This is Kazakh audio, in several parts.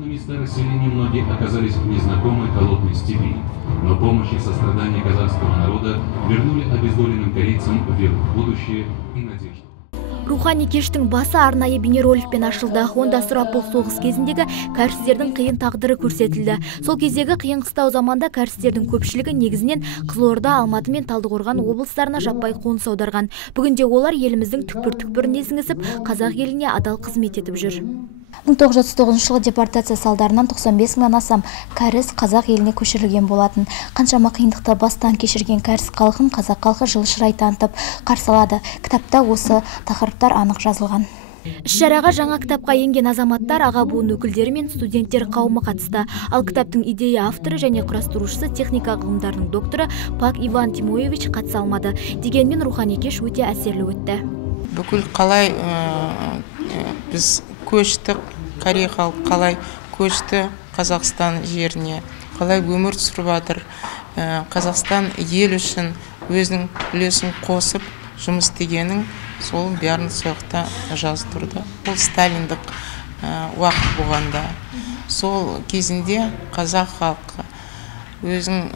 крупных местах расселения многие оказались в незнакомой холодной степи, но помощь и сострадание казахского народа вернули обездоленным корейцам веру в будущее и надежду. Рухани кештің басы арнайы бейнероликпен ашылды. Онда сұрапыл соғыс кезіндегі кәрістердің қиын тағдыры көрсетілді. Сол кездегі қиын қыстау заманда кәрістердің көпшілігі негізінен Қызылорда, Алматы мен Талдықорған облыстарына жаппай қоныс аударған. Бүгінде олар еліміздің түкпір-түкпіріне сіңісіп, қазақ еліне адал қызмет етіп жүр. 1939 жылғы депортация салдарынан 95 мыңнан астам кәріс қазақ еліне көшірілген болатын. Қаншама қиындықты бастан кешірген кәріс халқын қазақ халқы жылы шырай танытып қарсы алады. Кітапта осы тақырыптар анық жазылған. Іс-шараға жаңа кітапқа енген азаматтар, аға буын өкілдері мен студенттер қауымы қатысты. Ал кітаптың идея авторы және құрастырушысы техника ғылымдарының докторы Пак Иван Тимоевич қатыса алмады. Дегенмен рухани кеш өте әсерлі өтті. Бүкіл қалай біз көштік, Корей халқы қалай көшті Қазақстан жеріне, қалай өмір сүріп жатыр, Қазақстан ел үшін өзінің үлесін қосып жұмыс істегенін сол бәрін соқта жазып тұрды. Бұл сталиндік уақыт болғанда, сол кезінде қазақ халқы өзің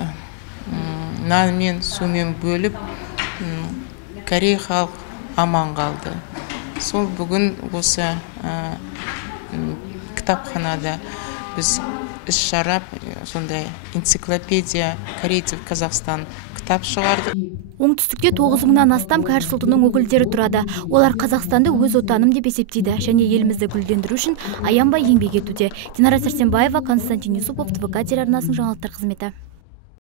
нан мен сумен бөліп, Корей халқы аман қалды. Сол бүгін осы кітапханада біз іс-шара, сондай энциклопедия корейцев Қазақстан кітап шығарды. Оңтүстікте 9 мыңнан астам кәріс ұлтының өкілдері тұрады. Олар Қазақстанды өз отаным деп есептейді және елімізді гүлдендіру үшін аянбай еңбек етуде. Динара Сәрсенбаева, Константин Юсупов, ТВК телеарнасының жаңалықтар қызметі.